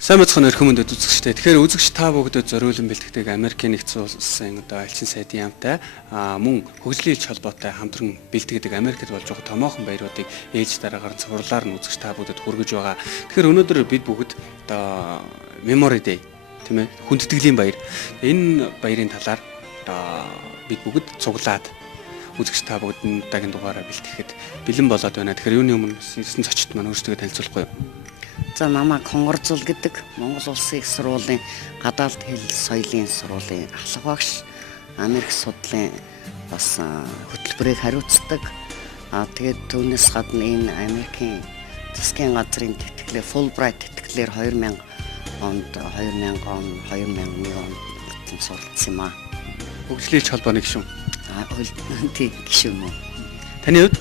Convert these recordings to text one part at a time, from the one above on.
Сайн бацхан өрхөмөнд үзэгчтэй. Тэгэхээр үзэгч та бүгдэд зориулан бэлтгэдэг Америкийн нэгдсэн улсын одоо элчин сайдын яамтай мөн хөгжлийн элч холбоотой хамтран бэлтгэдэг Америкт болж байгаа томоохон баяруудыг ээлж дараагаар цувралаар нь үзэгч та бүгдэд хүргэж байгаа. Тэгэхээр өнөөдөр бид бүгд одоо Memory Day тийм ээ хүндэтгэлийн баяр. Энэ баярын талаар бид бүгд цуглаад үзэгч та бүгд дараагийн дугаараа бэлтгэхэд бэлэн болоод байна. Тэгэхээр юуны өмнө ирсэн зочид маань өөрсдөө танилцуулахгүй юу? За намайг Хонгорзул гэдэг Монгол Улсын их сургуулийн гадаад хэл соёлын сургуулийн ахлах багш, Америк судлалын бас хөтөлбөрийг хариуцдаг. Тэгээд түүнээс гадна энэ Америкийн засгийн газрын тэтгэлээр Fulbright тэтгэлээр 2000 онд 2001 онд суралцсан юм аа. Хөгжлийн элч холбооны гишүүн. Тийм гишүүн үү. Таны хувьд?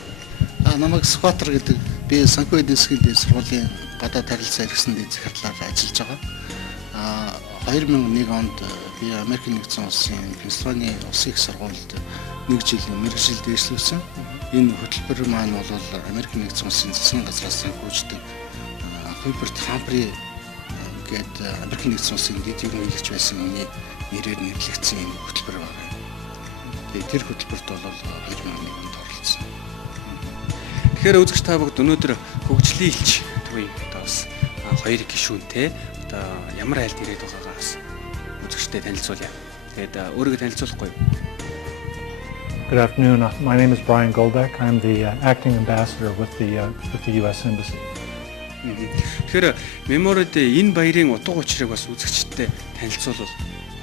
Намайг Скватер гэдэг би санхүү эдийн засгийн сургуулийн гадаад харилцаа эрхсэн дэд захирлаар ажиллаж байгаа. 2001 онд би Америкийн нэгдсэн улсын Пенсильвани улсын их сургуульд 1 жилийн мэргэжил дэвшлүүлсэн. Энэ хөтөлбөр маань бол Америкийн нэгдсэн улсын засгийн газраас санхүүждэг Хуберт Хамфри гэдэг Америкийн нэгдсэн улсын дэд ерөнхийлөгч байсан хүний нэрээр нэрлэгдсэн энэ хөтөлбөр байна. Тэгээд тэр хөтөлбөрт бол 2001 онд оролцсон. Тэгэхээр үзэгч та бүгд өнөөдөр хөгжлийн элч төвийн одоо бас хоёр гишүүнтэй одоо ямар айлд ирээд байгаагаа бас үзэгчтэй танилцуулъя. Тэгээд өөрийгөө танилцуулахгүй юу? Good afternoon. My name is Brian Golbeck. I'm the acting ambassador with the US Embassy. Тэгэхээр Memory Day энэ баярын утга учирыг бас үзэгчтэй танилцуулбал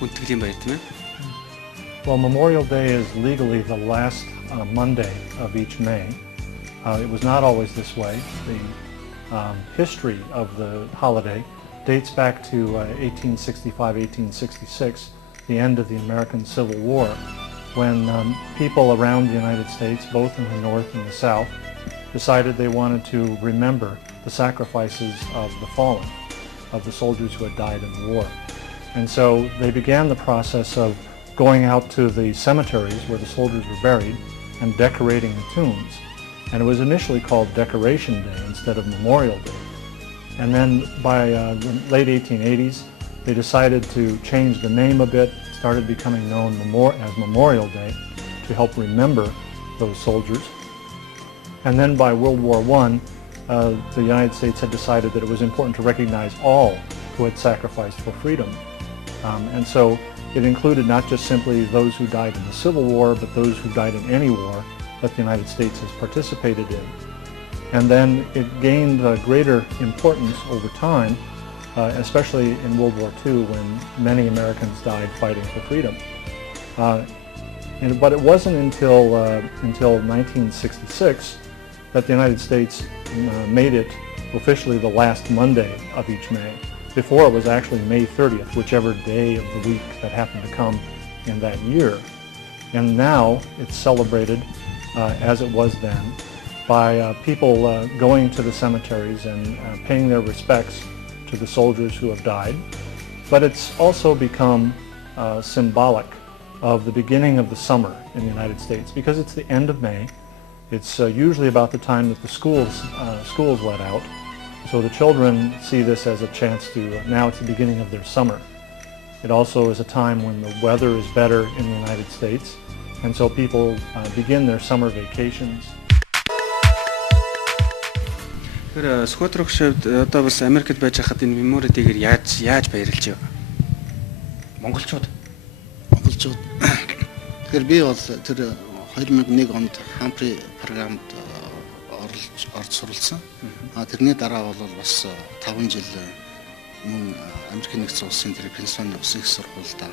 хүндэтгэлийн баяр тийм ээ. Well, Memorial Day is legally the last Monday of each May. It was not always this way. The history of the holiday dates back to 1865-1866, the end of the American Civil War, when people around the United States, both in the North and the South, decided they wanted to remember the sacrifices of the fallen, of the soldiers who had died in the war. And so they began the process of going out to the cemeteries where the soldiers were buried and decorating the tombs. And it was initially called Decoration Day instead of Memorial Day. And then by the late 1880s, they decided to change the name a bit, started becoming known as Memorial Day to help remember those soldiers. And then by World War I, the United States had decided that it was important to recognize all who had sacrificed for freedom. And so it included not just simply those who died in the Civil War, but those who died in any war that the United States has participated in. And then it gained greater importance over time, especially in World War II when many Americans died fighting for freedom. But it wasn't until 1966 that the United States made it officially the last Monday of each May. Before it was actually May 30th, whichever day of the week that happened to come in that year. And now it's celebrated as it was then, by people going to the cemeteries and paying their respects to the soldiers who have died. But it's also become symbolic of the beginning of the summer in the United States, because it's the end of May. It's usually about the time that the schools let out. So the children see this as a chance to, now it's the beginning of their summer. It also is a time when the weather is better in the United States. And so people begin their summer vacations. Тэгэхээр Скватер хөшөөд одоо бас Америкт байж хахад энэ Memory Day-гээр яаж баярлж байгаа? Монголчууд. Тэгэхээр би бол тэр 2001 онд Хамфри програмд орж суралцсан. Тэрний дараа бол бас 5 жил мөн Америкийн нэгдсэн улсын тэр Пенсильвани улсын их сургуульд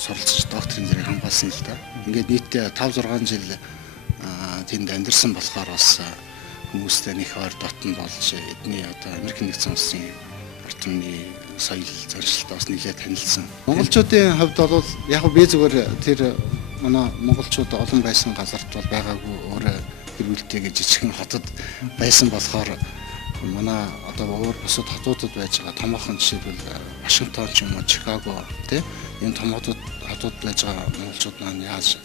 суралцж докторийн зэрэг хамгаалсан л да. Ингээд нийтдээ 5-6 жил тэнд амьдарсан болохоор бас хүмүүстэй нэг ойр дотн болж эдний одоо Америкийн нэгдсэн улсын орчмын соёл заншилтаа бас нэлээд танилцсан. Монголчуудын хувьд бол яг би зүгээр тэр манай монголчууд олон байсан газарт бол байгаагүй өөрөө гэр бүлтэйгээ жижигхэн хотод байсан болохоор манай одоо өөр бусад хотуудад байж байгаа томоохон жишээлбэл Вашингтон ч юм уу Чикаго тий энэ том хотууд байж байгаа монголчууд маань яаж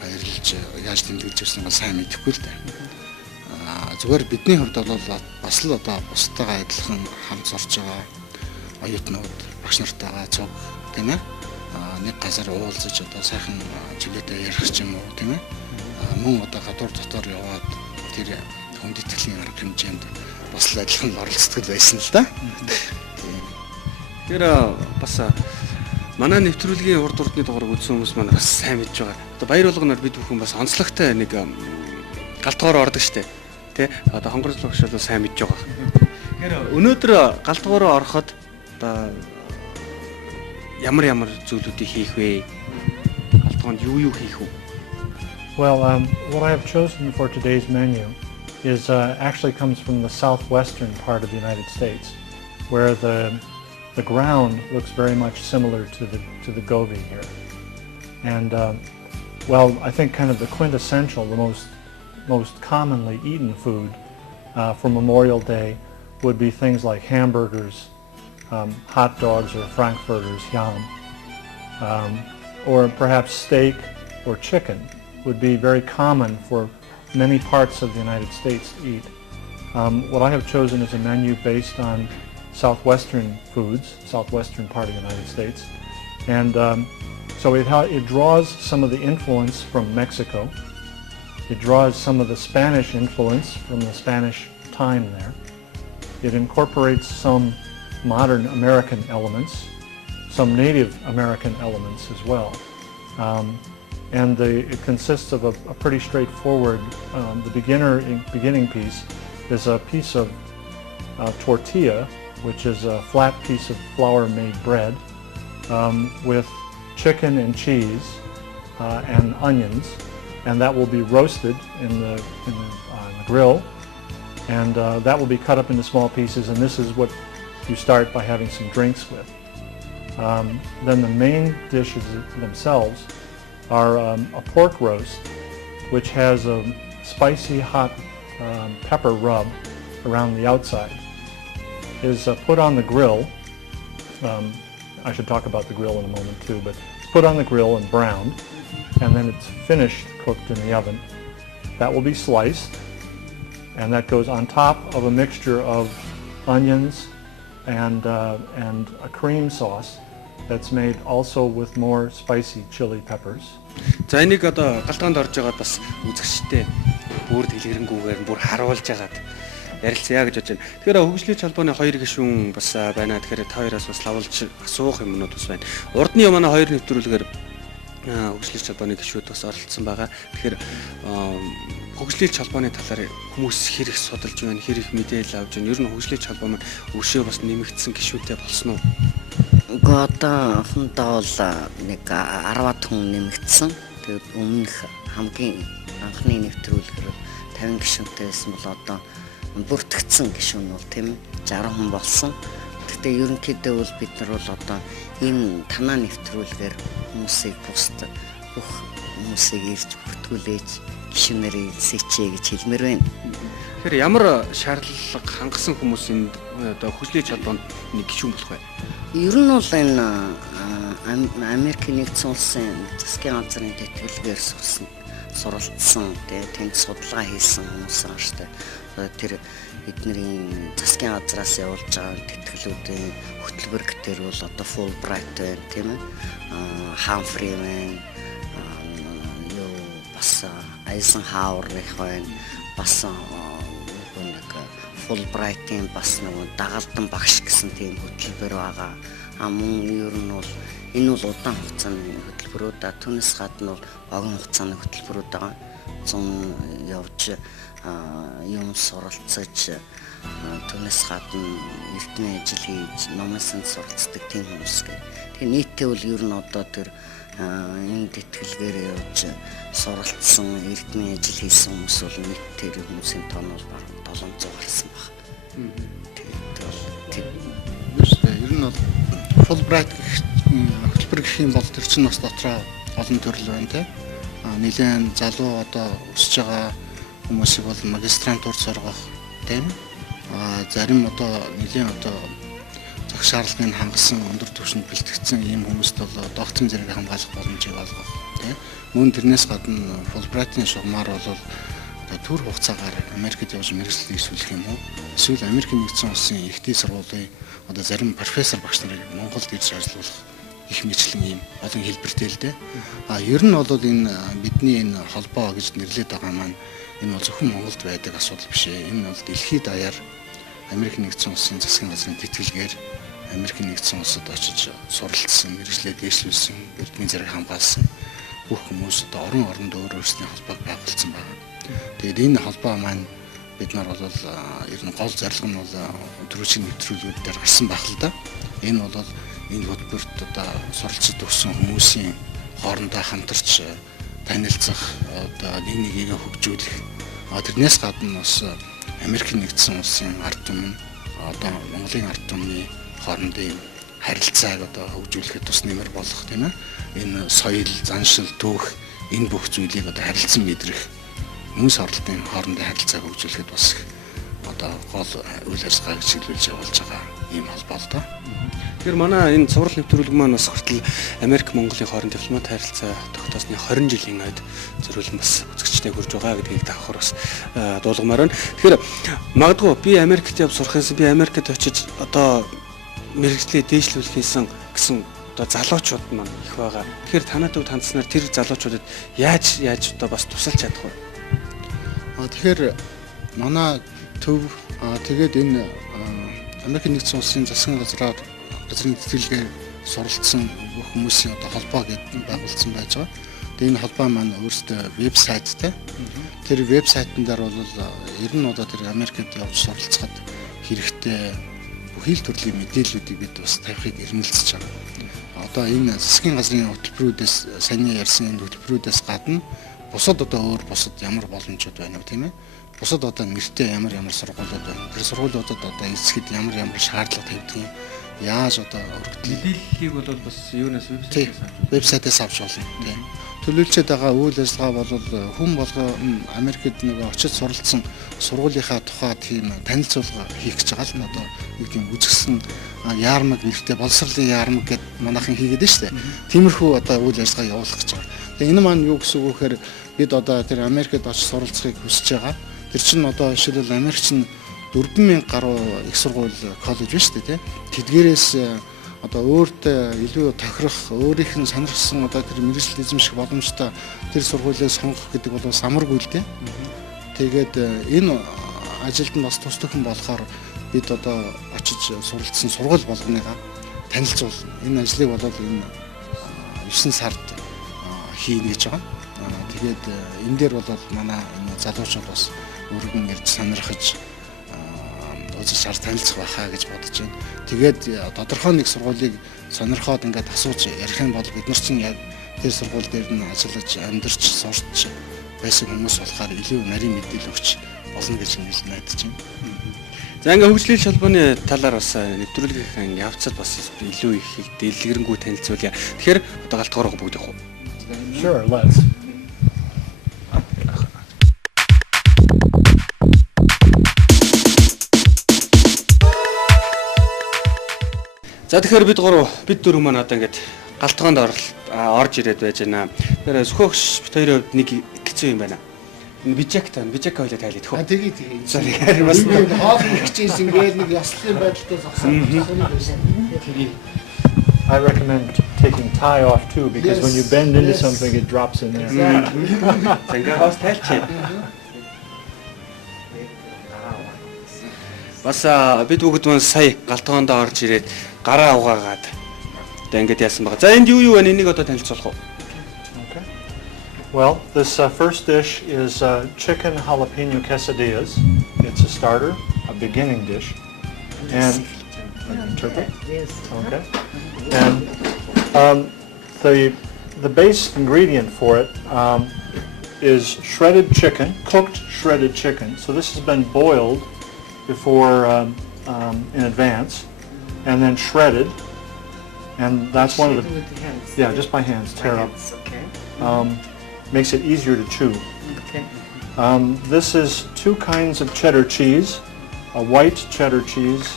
баярлж яаж тэмдэглэж ирсэн ба сайн мэдэхгүй л дээ. Зүгээр бидний хувьд бол бас л одоо бусдаагаа адилхан хамт зорж байгаа оюутнууд багш нартайгаа цуг тийм ээ нэг газар уулзаж одоо сайхан чиглэлээр ярих ч юм уу тийм ээ мөн одоо гадуур дотор яваад тэр хүндэтгэлийн арга хэмжээнд бас л адилхан оролцдог байсан л да. Тэр бас манай нэвтрүүлгийн урд урдны дугаарыг үзсэн хүмүүс маань бас сайн мэдж байгаа. Одоо баяр болгоноор бид бүхэн бас онцлогтой нэг галтгоор ордог штэ. Тэ одоо хонгорч багш бол сайн мэдж байгаа. Тэгэхээр өнөөдөр галтгоор ороход одоо ямар зүйлүүдийг хийх вэ? Галтгоонд юу хийх вэ? Well, what I have chosen for today's menu is actually comes from the southwestern part of the United States, where the ground looks very much similar to the Gobi here. And well, I think kind of the quintessential, the most commonly eaten food for Memorial Day would be things like hamburgers, hot dogs or frankfurters, yam, or perhaps steak or chicken would be very common for many parts of the United States to eat. What I have chosen is a menu based on southwestern foods, southwestern part of the United States, and so it draws some of the influence from Mexico. It draws some of the Spanish influence from the Spanish time there. It incorporates some modern American elements, some Native American elements as well. And it consists of a pretty straightforward, the beginning piece is a piece of tortilla, which is a flat piece of flour-made bread with chicken and cheese and onions, and that will be roasted on the grill, and that will be cut up into small pieces, and this is what you start by having some drinks with. Then the main dishes themselves are a pork roast, which has a spicy hot pepper rub around the outside. It is put on the grill. I should talk about the grill in a moment too, but it's put on the grill and browned, and then it's finished cooked in the oven. That will be sliced, and that goes on top of a mixture of onions and a cream sauce that's made also with more spicy chili peppers. За энийг одоо галтгоонд орж байгаад бас үзэгчтэй бүр дэлгэрэнгүүгээр бүр харуулж агаад ярилцъя гэж бодож байна. Тэгэхээр хөгжлийн холбооны хоёр гишүүн бас байна. Тэгэхээр та хоёроос бас лавлж асуух юмнууд бас байна. Урдны манай хоёр нэвтрүүлгээр хөгжлийн холбооны гишүүд бас оролцсон байгаа. Тэгэхээр хөгжлийн холбооны талаар хүмүүс хэрэг судалж байна, хэрэг мэдээлэл авч байна. Ер нь хөгжлийн холбоо маань өшөө бас нэмэгдсэн гишүүтэй болсон уу? Одоо хондоо бол нэг 10-аад хүн нэмэгдсэн. Тэгээд өмнөх хамгийн анхны нэвтрүүлгээр 50 гишүүнтэй байсан бол одоо бүртгэгдсэн гишүүн бол тийм 60 хүн болсон. Гэхдээ ерөнхийдөө бол бид нар бол одоо энэ танаа нэвтрүүлгээр хүмүүсийг бусд бүх хүмүүсийг ирж бүртгүүлээж гишүүнээрээ сэчээ гэж хэлмээр байна. Тэгэхээр ямар шаардлага хангасан хүмүүс энд одоо хөгжлийн холбоонд нэг гишүүн болох вэ? Ер нь бол энэ Америкийн нэгдсэн улсын засгийн газрын тэтгэлгээр суралцсан тэнд судалгаа хийсэн хүмүүс байгаа шүү дээ. Тэр эднэрийн засгийн газраас явуулж байгаа тэтгэлүүдийн хөтөлбөр дээр бол одоо Fulbright байна тийм ээ. Humphrey байна. Юу бас Eisenhower их байна. Бас нэг Fulbright-ийн бас нэг дагалдан багш гэсэн тийм хөтөлбөр байгаа. Мөн ер нь бол энэ бол удаан хугацааны хөтөлбөрүүд, түүнээс гадна бол богино хугацааны хөтөлбөрүүд байгаа. 100 явж юм суралцаж түүнээс гадна эрдэнэ ажил хийж номын суралцдаг тийм хүмүүс гэх. Тэгээ нийтдээ бол ер нь одоо тэр энэ тэтгэлгээр явж суралцсан эрдэнэ ажил хийсэн хүмүүс бол нийт тэр хүмүүсийн тоо нь бол баруун 700 гарсан баг. Ер нь бол Fulbright хөтөлбөр гэх юм бол тэр чинь бас дотроо олон төрөл байна те. Нэлээд залуу одоо өсөж байгаа хүмүүсийг бол магистрантурт сургах тийм. Зарим одоо нэлээд одоо зах шаардлагыг хангасан өндөр түвшинд бэлтгэгдсэн ийм хүмүүст бол докторийн зэрэг хамгаалах боломжийг олгох тийм. Мөн тэрнээс гадна Fulbright-ийн шугамар бол төр хугацаагаар Америкт явж мэргэжлийг эсвэлэх юм уу? Эсвэл Америкийн нэгдсэн улсын ихтэй сургуулийн одоо зарим профессор багш нарыг Монголд ирж ажиллуулах их мэтлэн ийм олон хэлбэртэй л дээ. Ер нь бол энэ бидний энэ холбоо гэж нэрлэдэг байгаа маань энэ бол зөвхөн Монголд байдаг асуудал биш ээ. Энэ бол дэлхийд даяар Америкийн нэгдсэн улсын засгийн газрын тэтгэлгээр Америкийн нэгдсэн улсад очиж суралцсан, мэргэжлээ дээшлүүлсэн, эрдмийн зэрэг хамгаалсан бүх хүмүүс одоо орон оронд өөрсдийн холбоог байгуулсан байна. Тэгээд энэ холбоо маань бид нар бол ер нь гол зорилго нь бол төрөлжин нэвтрүүлгүүд дээр гарсан байх л да. Энэ бол энэ хөтөлбөрт одоо суралцж өгсөн хүмүүсийн хоорондоо хамтарч танилцах, одоо нэг нэгийг хөгжүүлэх. Тэрнээс гадна бас Америкийн нэгдсэн улсын ард түмэн одоо Монголын ард түмний хоорондын харилцааг одоо хөгжүүлэхэд тус нэмэр болох тийм ээ. Энэ соёл, заншил, түүх энэ бүх зүйлийг одоо харилцан мэдрэх хүмүүс оролтын хоорондын харилцааг хөгжүүлэхэд бас одоо гол үйл ажиллагааг чиглүүлж явуулж байгаа ийм холбоо л доо. Тэгэхээр манай энэ цуврал нэвтрүүлэг маань бас хүртэл Америк Монголын хооронд дипломат харилцаа тогтоосны 20 жилийн ойд зориулсан бас үзэгчтэй хүрж байгаа гэдгийг давхар бас дуулгамаар байна. Тэгэхээр магадгүй би Америкт яв сурахаас би Америкт очиж одоо мэргэжлээ дээшлүүлэх хийсэн гэсэн одоо залуучууд маань их байгаа. Тэгэхээр танад төв танцснаар тэр залуучуудад яаж одоо бас тусалж чадах вэ? Тэгэхээр манай төв тэгээд энэ Америкийн нэгдсэн улсын засгийн газрын тэтгэлгээр суралцсан бүх хүмүүсийн одоо холбоо гэдэг байгуулсан байж байгаа. Тэгээд энэ холбоо маань өөрөөсөө вебсайттай. Тэр вебсайтн дээр бол ер нь одоо тэр Америкт явж суралцахад хэрэгтэй бүхий л төрлийн мэдээллүүдийг бид бас тавихыг эрмэлзэж байгаа. Одоо энэ засгийн газрын хөтөлбөрүүдээс саяны ярьсан энэ хөтөлбөрүүдээс гадна бусад одоо өөр бусад ямар боломжууд байна вэ тийм ээ? Бусад одоо нэртэй ямар сургуулиуд байна. Тэр сургуулиудад одоо эцгэд ямар шаардлага тавьдаг юм. Яаж одоо мэдээллийг бол бас юунаас вебсайтаас авч болно тийм. Төлөвлөж байгаа үйл ажиллагаа бол хүн болгоо Америкт нэг очиж суралцсан сургуулийнхаа тухай тийм танилцуулга хийх гэж байгаа л одоо нэг тийм үзэсгэлэн яармаг нэртэй боловсролын яармаг гэд манайхан хийгээд байна шүү дээ. Тиймэрхүү одоо үйл ажиллагаа явуулах гэж байгаа. Тэгээ энэ маань юу гэсэн үг вэхээр бид одоо тэр Америкт очиж суралцахыг хүсэж байгаа. Тэр чинь одоо жишээлбэл Америк чинь 4000 гаруй их сургууль коллеж байна шүү дээ. Тэдгээрээс одоо өөртөө илүү тохирох, өөрийнх нь сонирхсан одоо тэр мэргэжил эзэмших боломжтой тэр сургуулийг сонгох гэдэг бол самаргүй л дээ. Тэгээд энэ ажилд нь бас тус төхөн болохоор бид одоо очиж суралцсан сургууль болгоныгаа танилцуулна. Энэ ажлыг бол энэ 9 сард хийнэ гэж байгаа. Тэгээд энэ дээр бол манай энэ залуучууд бас өргөн ирж сонирхож үзэж шаар танилцах байхаа гэж бодож байна. Тэгээд тодорхой нэг сургуулийг сонирхоод ингээд асууж ярих юм бол бид нар чинь яг тэр сургууль дээр нь ажиллаж амьдарч сурч байсан хүмүүс болохоор илүү нарийн мэдээлэл өгч болно гэж найдаж байна. За ингээ хөгжлийн шалбарны талаар бас нэвтрүүлгийн явцад бас илүү их дэлгэрэнгүй танилцуулъя. Тэгэхээр одоо галтгоороо бүгд явах уу? Sure, let's. За тэгэхээр бид дөрөв маань одоо ингээд галтгоонд орж ирээд байж байна. Тэгэхээр сөхөгч бит хоёрын хувьд нэг хэцүү юм байна. Энэ бижак хоёлоо тайлах хөө. Тэгээд за яг бас хоол хийчихээс ингээд нэг яслын байдалтай зогсоод I recommend taking tie off too because when you bend into something it drops in there. за ингээд хоос тайлчих. Бас бид бүгд маань сая галтгоонд орж ирээд гараа угаагаад одоо ингэж яасан байгаа. За энд юу байна? Энийг одоо танилцуулах уу? Okay. Well, this first dish is chicken jalapeno quesadillas. It's a starter, a beginning dish. And interpret? Yes. Okay. And the base ingredient for it is shredded chicken, cooked shredded chicken. So this has been boiled before in advance, and then shredded, and that's one of the with the hands. yeah, just by hands, tear up. Okay. Makes it easier to chew. Okay. This is 2 kinds of cheddar cheese, a white cheddar cheese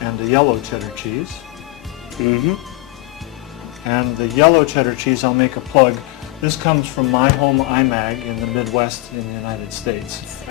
and a yellow cheddar cheese. And the yellow cheddar cheese, I'll make a plug. This comes from my home IMAG in the Midwest in the United States.